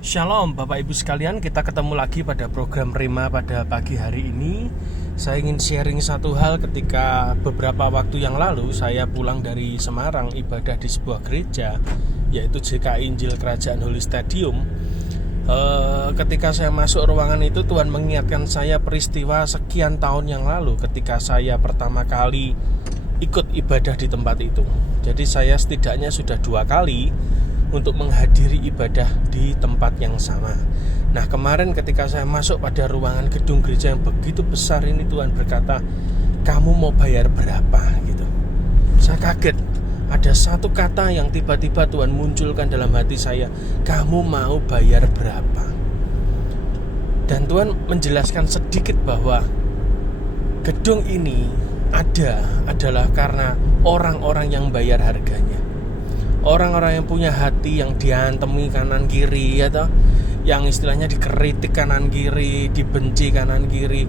Shalom Bapak Ibu sekalian, kita ketemu lagi pada program Rema pada pagi hari ini. Saya ingin sharing satu hal. Ketika beberapa waktu yang lalu saya pulang dari Semarang ibadah di sebuah gereja, yaitu JKI Injil Kerajaan Holy Stadium. Ketika saya masuk ruangan itu, Tuhan mengingatkan saya peristiwa sekian tahun yang lalu ketika saya pertama kali ikut ibadah di tempat itu. Jadi saya setidaknya sudah 2 kali untuk menghadiri ibadah di tempat yang sama. Nah, kemarin ketika saya masuk pada ruangan gedung gereja yang begitu besar ini, Tuhan berkata, "Kamu mau bayar berapa?" gitu. Saya kaget. Ada satu kata yang tiba-tiba Tuhan munculkan dalam hati saya, "Kamu mau bayar berapa?" Dan Tuhan menjelaskan sedikit bahwa gedung ini adalah karena orang-orang yang bayar harganya. Orang-orang yang punya hati yang diantemi kanan kiri, atau yang istilahnya dikritik kanan kiri, dibenci kanan kiri,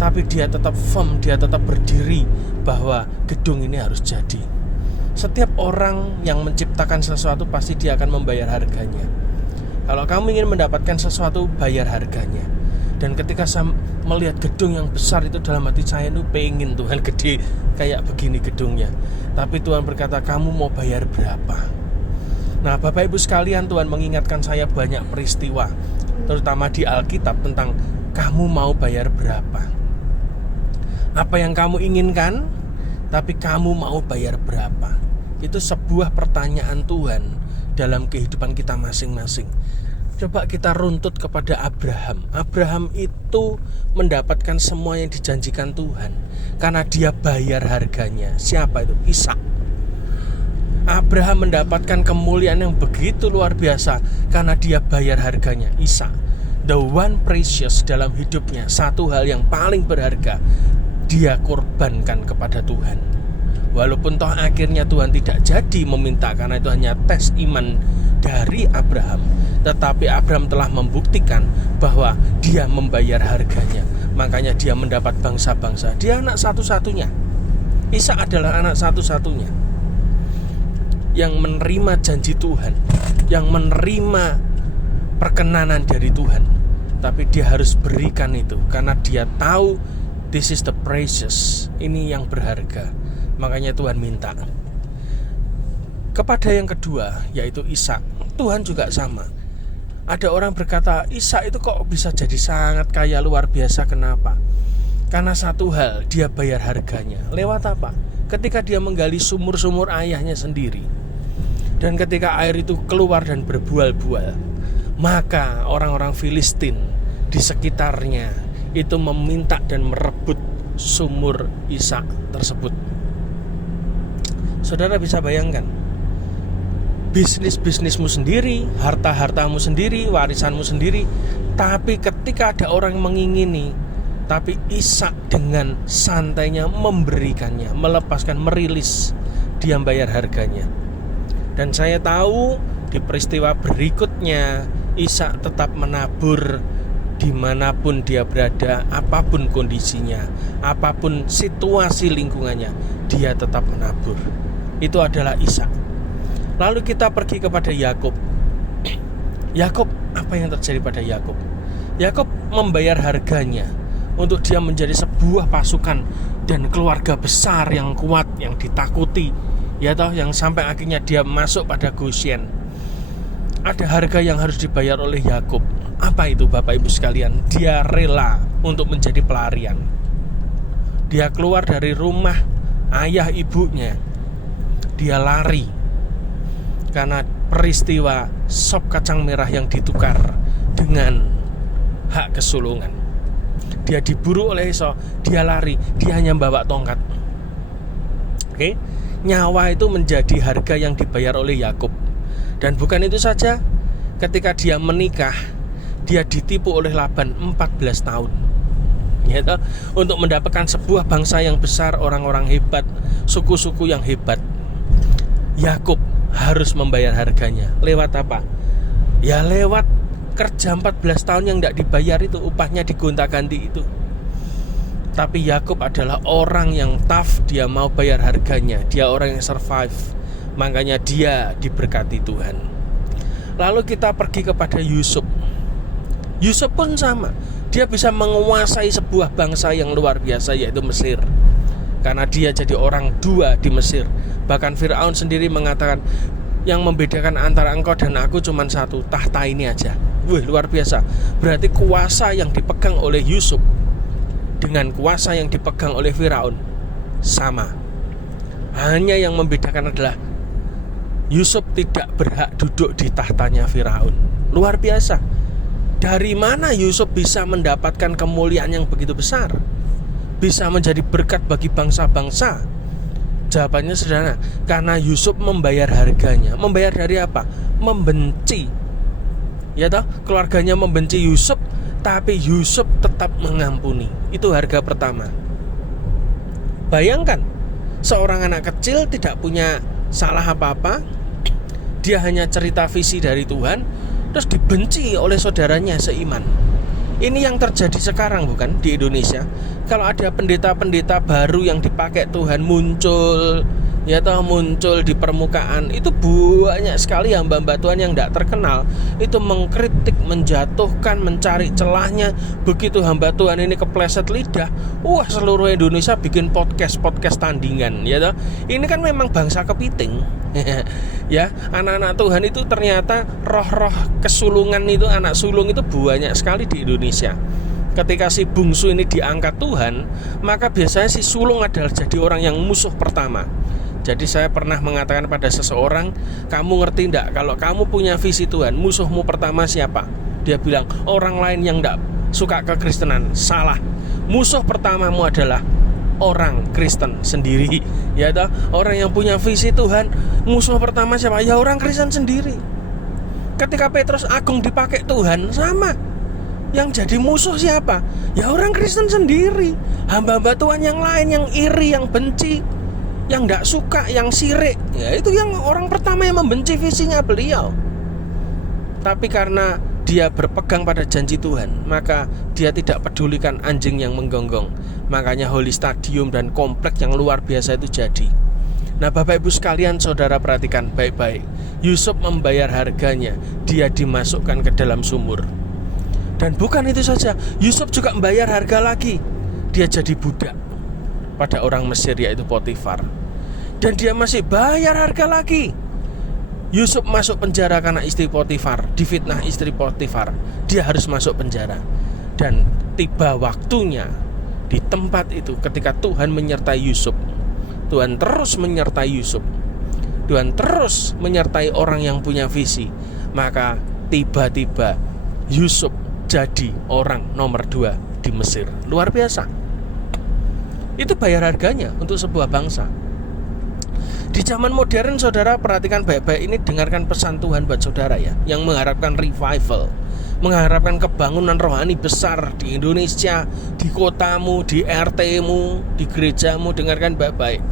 tapi dia tetap firm, dia tetap berdiri bahwa gedung ini harus jadi. Setiap orang yang menciptakan sesuatu pasti dia akan membayar harganya. Kalau kamu ingin mendapatkan sesuatu, bayar harganya. Dan ketika saya melihat gedung yang besar itu, dalam hati saya itu pengen Tuhan gede kayak begini gedungnya. Tapi Tuhan berkata, "Kamu mau bayar berapa?" Nah, Bapak Ibu sekalian, Tuhan mengingatkan saya banyak peristiwa, terutama di Alkitab, tentang kamu mau bayar berapa. Apa yang kamu inginkan, tapi kamu mau bayar berapa. Itu sebuah pertanyaan Tuhan dalam kehidupan kita masing-masing. Coba kita runtut kepada Abraham. Abraham itu mendapatkan semua yang dijanjikan Tuhan karena dia bayar harganya. Siapa itu? Ishak. Abraham mendapatkan kemuliaan yang begitu luar biasa karena dia bayar harganya. Ishak. The one precious dalam hidupnya, satu hal yang paling berharga, dia korbankan kepada Tuhan. Walaupun toh akhirnya Tuhan tidak jadi meminta, karena itu hanya tes iman dari Abraham, tetapi Abraham telah membuktikan bahwa dia membayar harganya. Makanya dia mendapat bangsa-bangsa. Dia anak satu-satunya. Ishak adalah anak satu-satunya yang menerima janji Tuhan, yang menerima perkenanan dari Tuhan. Tapi dia harus berikan itu karena dia tahu this is the precious, ini yang berharga. Makanya Tuhan minta. Kepada yang kedua, yaitu Ishak, Tuhan juga sama. Ada orang berkata, Ishak itu kok bisa jadi sangat kaya luar biasa. Kenapa? Karena satu hal, dia bayar harganya. Lewat apa? Ketika dia menggali sumur-sumur ayahnya sendiri, dan ketika air itu keluar dan berbual-bual, maka orang-orang Filistin di sekitarnya itu meminta dan merebut sumur Ishak tersebut. Saudara bisa bayangkan, bisnismu sendiri, harta-hartamu sendiri, warisanmu sendiri, tapi ketika ada orang yang mengingini, tapi Ishak dengan santainya memberikannya, melepaskan, merilis, dia bayar harganya. Dan saya tahu di peristiwa berikutnya, Ishak tetap menabur dimanapun dia berada, apapun kondisinya, apapun situasi lingkungannya, dia tetap menabur. Itu adalah Ishak. Lalu kita pergi kepada Yakub. Yakub, apa yang terjadi pada Yakub? Yakub membayar harganya untuk dia menjadi sebuah pasukan dan keluarga besar yang kuat, yang ditakuti, ya toh, yang sampai akhirnya dia masuk pada Goshen. Ada harga yang harus dibayar oleh Yakub. Apa itu, Bapak Ibu sekalian? Dia rela untuk menjadi pelarian. Dia keluar dari rumah ayah ibunya. Dia lari karena peristiwa sop kacang merah yang ditukar dengan hak kesulungan. Dia diburu oleh Esau, dia lari, dia hanya bawa tongkat. Oke? Nyawa itu menjadi harga yang dibayar oleh Yakub. Dan bukan itu saja, ketika dia menikah, dia ditipu oleh Laban 14 tahun. Ya, untuk mendapatkan sebuah bangsa yang besar, orang-orang hebat, suku-suku yang hebat. Yakub harus membayar harganya. Lewat apa? Ya lewat kerja 14 tahun yang tidak dibayar itu, upahnya digonta-ganti itu. Tapi Yakub adalah orang yang tough, dia mau bayar harganya. Dia orang yang survive. Makanya dia diberkati Tuhan. Lalu kita pergi kepada Yusuf. Yusuf pun sama. Dia bisa menguasai sebuah bangsa yang luar biasa, yaitu Mesir. Karena dia jadi orang dua di Mesir. Bahkan Firaun sendiri mengatakan, yang membedakan antara engkau dan aku cuma satu, tahta ini aja. Wih, luar biasa. Berarti kuasa yang dipegang oleh Yusuf dengan kuasa yang dipegang oleh Firaun sama. Hanya yang membedakan adalah Yusuf tidak berhak duduk di tahtanya Firaun. Luar biasa. Dari mana Yusuf bisa mendapatkan kemuliaan yang begitu besar? Bisa menjadi berkat bagi bangsa-bangsa? Jawabannya sederhana, karena Yusuf membayar harganya. Membayar dari apa? Membenci. Ya toh, keluarganya membenci Yusuf, tapi Yusuf tetap mengampuni. Itu harga pertama. Bayangkan, seorang anak kecil tidak punya salah apa-apa. Dia hanya cerita visi dari Tuhan, terus dibenci oleh saudaranya seiman. Ini yang terjadi sekarang bukan di Indonesia. Kalau ada pendeta-pendeta baru yang dipakai Tuhan muncul, ya toh, muncul di permukaan, itu banyak sekali hamba-hamba Tuhan yang tidak terkenal itu mengkritik, menjatuhkan, mencari celahnya. Begitu hamba Tuhan ini kepleset lidah, wah, seluruh Indonesia bikin podcast tandingan, ya toh. Ini kan memang bangsa kepiting. Ya, anak-anak Tuhan itu ternyata roh-roh kesulungan itu, anak sulung itu banyak sekali di Indonesia. Ketika si bungsu ini diangkat Tuhan, maka biasanya si sulung adalah jadi orang yang musuh pertama. Jadi saya pernah mengatakan pada seseorang, kamu ngerti enggak kalau kamu punya visi Tuhan, musuhmu pertama siapa? Dia bilang, orang lain yang enggak suka kekristenan. Salah. Musuh pertamamu adalah orang Kristen sendiri. Ya toh, orang yang punya visi Tuhan, musuh pertama siapa? Ya orang Kristen sendiri. Ketika Petrus Agung dipakai Tuhan, sama. Yang jadi musuh siapa? Ya orang Kristen sendiri. Hamba-hamba Tuhan yang lain, yang iri, yang benci, yang tidak suka, yang sirik, ya itu yang orang pertama yang membenci visinya beliau. Tapi karena dia berpegang pada janji Tuhan, maka dia tidak pedulikan anjing yang menggonggong. Makanya Holy Stadium dan komplek yang luar biasa itu jadi. Nah, Bapak Ibu sekalian, saudara perhatikan baik-baik. Yusuf membayar harganya. Dia dimasukkan ke dalam sumur. Dan bukan itu saja, Yusuf juga membayar harga lagi. Dia jadi budak pada orang Mesir, yaitu Potifar. Dan dia masih bayar harga lagi. Yusuf masuk penjara karena istri Potifar, difitnah istri Potifar. Dia harus masuk penjara. Dan tiba waktunya di tempat itu, ketika Tuhan menyertai Yusuf. Tuhan terus menyertai Yusuf. Tuhan terus menyertai orang yang punya visi. Maka tiba-tiba Yusuf jadi orang nomor 2 di Mesir. Luar biasa. Itu bayar harganya untuk sebuah bangsa. Di zaman modern, saudara perhatikan baik-baik ini, dengarkan pesan Tuhan buat saudara ya, yang mengharapkan revival, mengharapkan kebangunan rohani besar di Indonesia, di kotamu, di RT-mu, di gerejamu. Dengarkan baik-baik.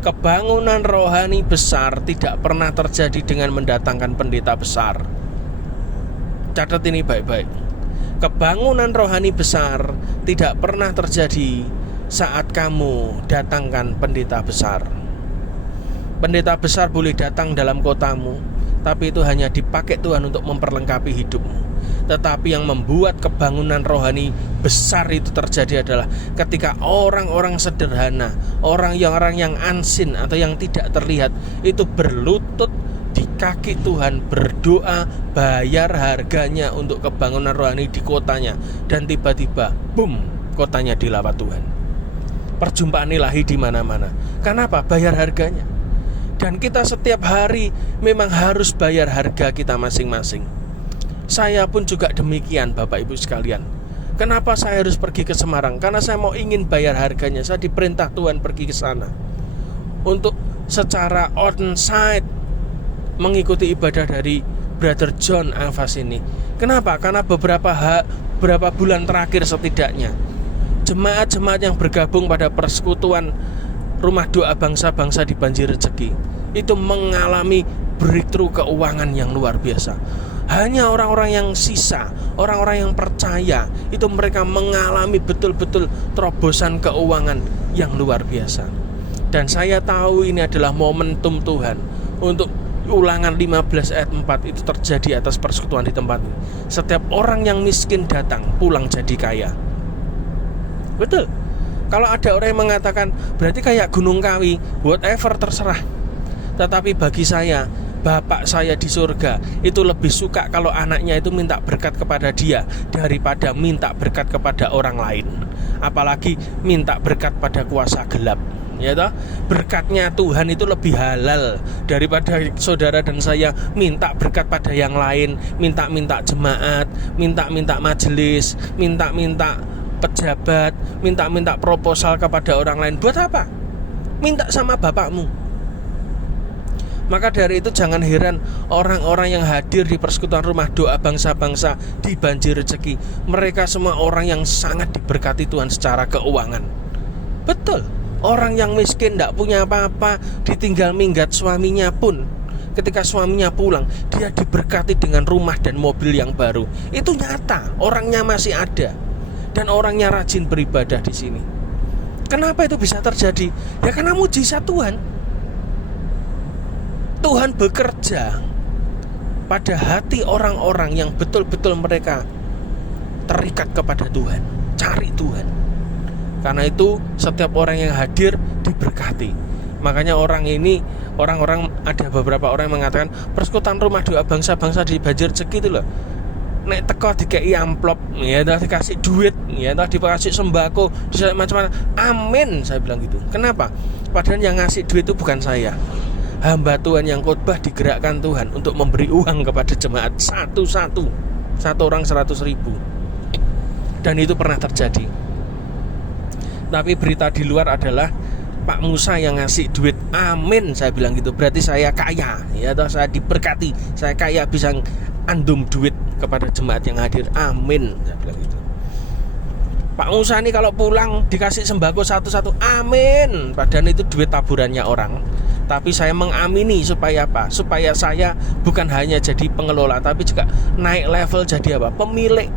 Kebangunan rohani besar tidak pernah terjadi dengan mendatangkan pendeta besar. Catat ini baik-baik. Kebangunan rohani besar tidak pernah terjadi saat kamu datangkan pendeta besar. Pendeta besar boleh datang dalam kotamu, tapi itu hanya dipakai Tuhan untuk memperlengkapi hidupmu. Tetapi yang membuat kebangunan rohani besar itu terjadi adalah ketika orang-orang sederhana, orang yang unseen atau yang tidak terlihat itu berlutut di kaki Tuhan, berdoa, bayar harganya untuk kebangunan rohani di kotanya. Dan tiba-tiba, boom, kotanya dilawat Tuhan. Perjumpaan ilahi di mana-mana. Kenapa? Bayar harganya. Dan kita setiap hari memang harus bayar harga kita masing-masing. Saya pun juga demikian, Bapak Ibu sekalian. Kenapa saya harus pergi ke Semarang? Karena saya mau ingin bayar harganya. Saya diperintah Tuhan pergi ke sana untuk secara on-site mengikuti ibadah dari Brother John Avas ini. Kenapa? Karena beberapa bulan terakhir setidaknya jemaat-jemaat yang bergabung pada persekutuan Rumah Doa Bangsa-Bangsa di Banjir Rezeki itu mengalami breakthrough keuangan yang luar biasa. Hanya orang-orang yang sisa, orang-orang yang percaya, itu mereka mengalami betul-betul terobosan keuangan yang luar biasa. Dan saya tahu ini adalah momentum Tuhan untuk Ulangan 15 ayat 4 itu terjadi atas persekutuan di tempat ini. Setiap orang yang miskin datang, pulang jadi kaya. Betul. Kalau ada orang yang mengatakan berarti kayak Gunung Kawi, whatever terserah. Tetapi bagi saya, Bapak saya di surga itu lebih suka kalau anaknya itu minta berkat kepada dia daripada minta berkat kepada orang lain. Apalagi minta berkat pada kuasa gelap. Ya toh, berkatnya Tuhan itu lebih halal daripada saudara dan saya minta berkat pada yang lain, minta-minta jemaat, minta-minta majelis, minta-minta pejabat, minta-minta proposal kepada orang lain. Buat apa? Minta sama bapakmu. Maka dari itu jangan heran orang-orang yang hadir di persekutuan rumah doa bangsa-bangsa di Banjir Rezeki, mereka semua orang yang sangat diberkati Tuhan secara keuangan. Betul. Orang yang miskin tidak punya apa-apa, ditinggal minggat suaminya pun, ketika suaminya pulang, dia diberkati dengan rumah dan mobil yang baru. Itu nyata, orangnya masih ada, dan orangnya rajin beribadah di sini. Kenapa itu bisa terjadi? Ya karena mujizat Tuhan. Tuhan bekerja pada hati orang-orang yang betul-betul mereka terikat kepada Tuhan, cari Tuhan. Karena itu setiap orang yang hadir diberkati. Makanya orang-orang ada beberapa orang yang mengatakan persekutuan rumah doa bangsa-bangsa di Banjir Rezeki itu loh, nek teko dikei amplop, ya toh dikasih duit, ya toh dikasih sembako, dikasih macam-macam. Amin, saya bilang gitu. Kenapa? Padahal yang ngasih duit itu bukan saya. Hamba Tuhan yang khotbah digerakkan Tuhan untuk memberi uang kepada jemaat satu orang 100.000. Dan itu pernah terjadi. Tapi berita di luar adalah Pak Musa yang ngasih duit. Amin, saya bilang gitu. Berarti saya kaya, ya toh saya diberkati, saya kaya bisa andum duit kepada jemaat yang hadir. Amin, saya bilang gitu. Pak Musa ini kalau pulang dikasih sembako satu-satu. Amin. Padahal itu duit taburannya orang. Tapi saya mengamini supaya apa? Supaya saya bukan hanya jadi pengelola, tapi juga naik level jadi apa? Pemilik.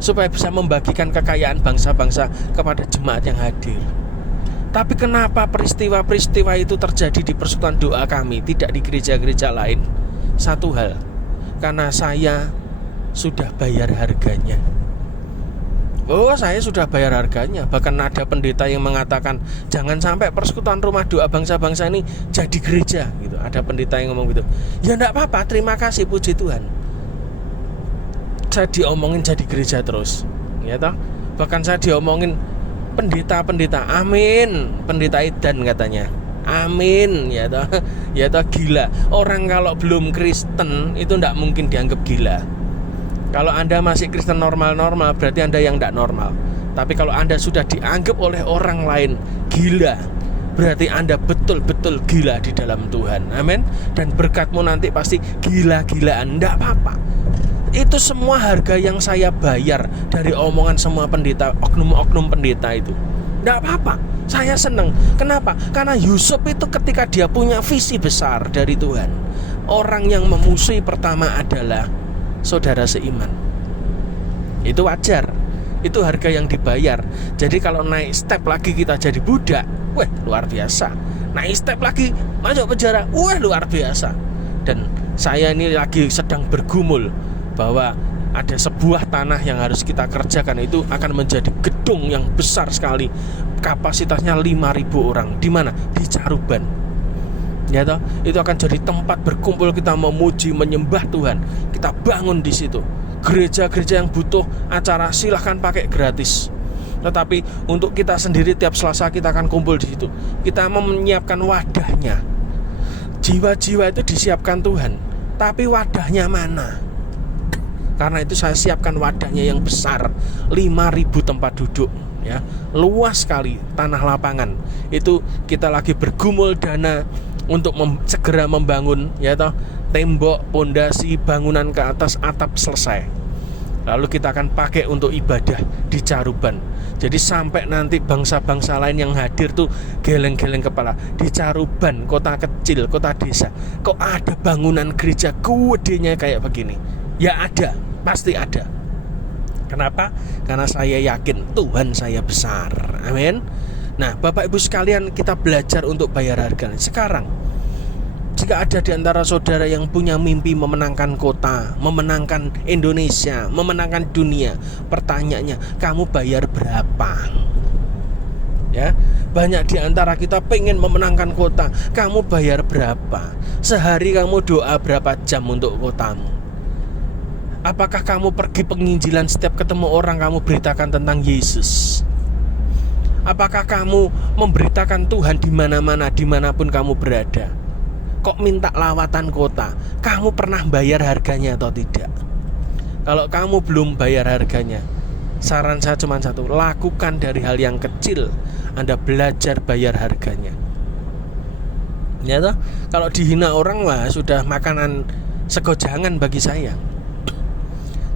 Supaya bisa membagikan kekayaan bangsa-bangsa kepada jemaat yang hadir. Tapi kenapa peristiwa-peristiwa itu terjadi di persekutuan doa kami, tidak di gereja-gereja lain? Satu hal, karena saya sudah bayar harganya. Oh, saya sudah bayar harganya. Bahkan ada pendeta yang mengatakan jangan sampai persekutuan rumah doa bangsa-bangsa ini jadi gereja gitu. Ada pendeta yang ngomong gitu. Ya enggak apa-apa, terima kasih, puji Tuhan. Saya diomongin jadi gereja terus, ya toh. Bahkan saya diomongin pendeta-pendeta, amin, pendeta Edan katanya, amin, ya toh, ya toh. Gila, orang kalau belum Kristen itu tidak mungkin dianggap gila. Kalau Anda masih Kristen normal-normal, berarti Anda yang tidak normal. Tapi kalau Anda sudah dianggap oleh orang lain gila, berarti Anda betul-betul gila di dalam Tuhan, amin. Dan berkatmu nanti pasti gila-gilaan, tidak apa-apa. Itu semua harga yang saya bayar dari omongan semua pendeta, oknum-oknum pendeta itu. Tidak apa-apa, saya senang. Kenapa? Karena Yusuf itu ketika dia punya visi besar dari Tuhan, orang yang memusuhi pertama adalah saudara seiman. Itu wajar, itu harga yang dibayar. Jadi kalau naik step lagi kita jadi budak, wah luar biasa. Naik step lagi masuk penjara, wah luar biasa. Dan saya ini lagi sedang bergumul bahwa ada sebuah tanah yang harus kita kerjakan, itu akan menjadi gedung yang besar sekali, kapasitasnya 5.000 orang. Di mana? Di Caruban. Ya toh, itu akan jadi tempat berkumpul kita memuji, menyembah Tuhan. Kita bangun di situ. Gereja-gereja yang butuh acara silahkan pakai gratis. Tetapi untuk kita sendiri tiap Selasa kita akan kumpul di situ. Kita menyiapkan wadahnya. Jiwa-jiwa itu disiapkan Tuhan, tapi wadahnya mana? Karena itu saya siapkan wadahnya yang besar, 5.000 tempat duduk, ya, luas sekali tanah lapangan. Itu kita lagi bergumul dana untuk segera membangun, ya toh, tembok, pondasi, bangunan ke atas, atap selesai. Lalu kita akan pakai untuk ibadah di Caruban. Jadi sampai nanti bangsa-bangsa lain yang hadir tuh geleng-geleng kepala. Di Caruban, kota kecil, kota desa, kok ada bangunan gereja gedenya kayak begini? Ya ada, pasti ada. Kenapa? Karena saya yakin Tuhan saya besar. Amin. Nah, Bapak Ibu sekalian, kita belajar untuk bayar harga. Sekarang, jika Jika ada di antara saudara yang punya mimpi memenangkan kota, memenangkan Indonesia, memenangkan dunia, pertanyaannya, kamu bayar berapa? Ya, banyak di antara kita pengen memenangkan kota, kamu bayar berapa? Sehari kamu doa berapa jam untuk kotamu? Apakah kamu pergi penginjilan setiap ketemu orang kamu beritakan tentang Yesus? Apakah kamu memberitakan Tuhan di mana-mana, dimanapun kamu berada? Kok minta lawatan kota? Kamu pernah bayar harganya atau tidak? Kalau kamu belum bayar harganya, saran saya cuma satu, lakukan dari hal yang kecil. Anda belajar bayar harganya. Ya toh? Kalau dihina orang, wah sudah makanan segojangan bagi saya.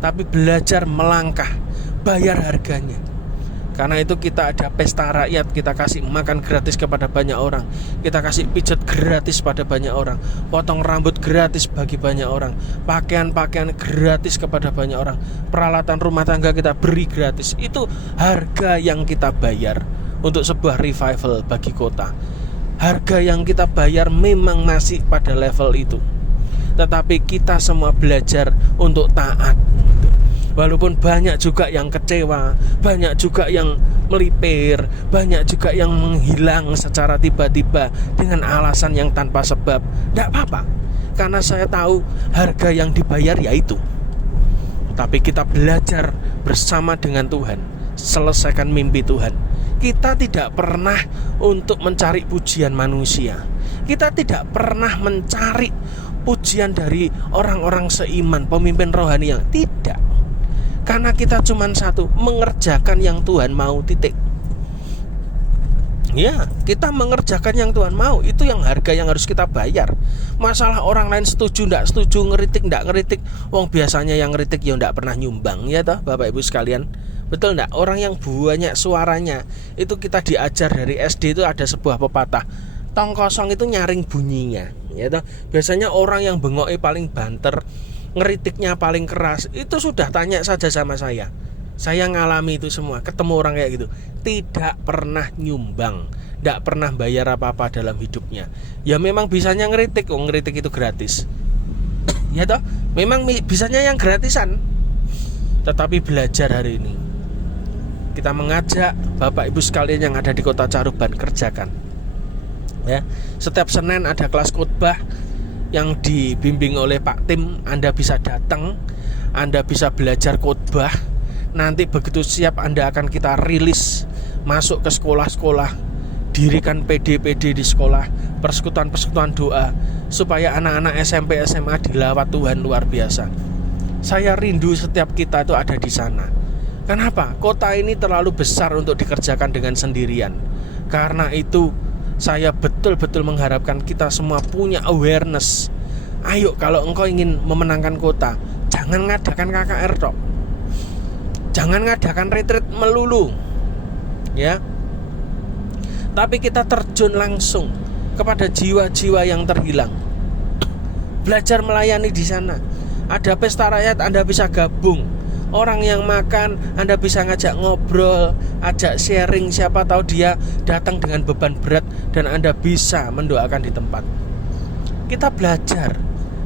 Tapi belajar melangkah, bayar harganya. Karena itu kita ada pesta rakyat, kita kasih makan gratis kepada banyak orang, kita kasih pijat gratis pada banyak orang, potong rambut gratis bagi banyak orang, pakaian-pakaian gratis kepada banyak orang, peralatan rumah tangga kita beri gratis. Itu harga yang kita bayar untuk sebuah revival bagi kota. Harga yang kita bayar memang masih pada level itu. Tetapi kita semua belajar untuk taat. Walaupun banyak juga yang kecewa, banyak juga yang melipir, banyak juga yang menghilang secara tiba-tiba dengan alasan yang tanpa sebab. Tidak apa-apa, karena saya tahu harga yang dibayar yaitu. Tapi kita belajar bersama dengan Tuhan, selesaikan mimpi Tuhan. Kita tidak pernah untuk mencari pujian manusia. Kita tidak pernah mencari pujian dari orang-orang seiman, pemimpin rohani yang tidak. Karena kita cuma satu, mengerjakan yang Tuhan mau, titik. Ya, kita mengerjakan yang Tuhan mau, itu yang harga yang harus kita bayar. Masalah orang lain setuju, enggak setuju, ngeritik, enggak ngeritik, wong biasanya yang ngeritik ya enggak pernah nyumbang, ya toh Bapak Ibu sekalian. Betul enggak? Orang yang banyak suaranya, itu kita diajar dari SD itu ada sebuah pepatah, tong kosong itu nyaring bunyinya, ya toh. Biasanya orang yang bengoknya paling banter, ngeritiknya paling keras, itu sudah tanya saja sama saya. Saya ngalami itu semua, ketemu orang kayak gitu, tidak pernah nyumbang, tidak pernah bayar apa-apa dalam hidupnya. Ya memang bisanya ngeritik, ngeritik itu gratis. Ya toh, memang bisanya yang gratisan. Tetapi belajar hari ini, kita mengajak Bapak Ibu sekalian yang ada di Kota Caruban, kerjakan. Ya, setiap Senin ada kelas khotbah yang dibimbing oleh Pak Tim. Anda bisa datang, Anda bisa belajar khotbah. Nanti begitu siap Anda akan kita rilis masuk ke sekolah-sekolah, dirikan PD-PD di sekolah, persekutuan-persekutuan doa, supaya anak-anak SMP SMA dilawat Tuhan luar biasa. Saya rindu setiap kita itu ada di sana. Kenapa? Kota ini terlalu besar untuk dikerjakan dengan sendirian. Karena itu saya betul-betul mengharapkan kita semua punya awareness. Ayo, kalau engkau ingin memenangkan kota, jangan ngadakan KKR tok. Jangan ngadakan retreat melulu. Ya. Tapi kita terjun langsung kepada jiwa-jiwa yang terhilang. Belajar melayani di sana. Ada pesta rakyat, Anda bisa gabung. Orang yang makan, Anda bisa ngajak ngobrol, ajak sharing, siapa tahu dia datang dengan beban berat dan Anda bisa mendoakan di tempat. Kita belajar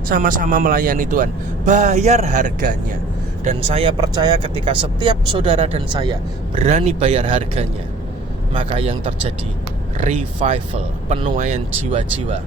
sama-sama melayani Tuhan, bayar harganya. Dan saya percaya ketika setiap saudara dan saya berani bayar harganya, maka yang terjadi revival, penuaian jiwa-jiwa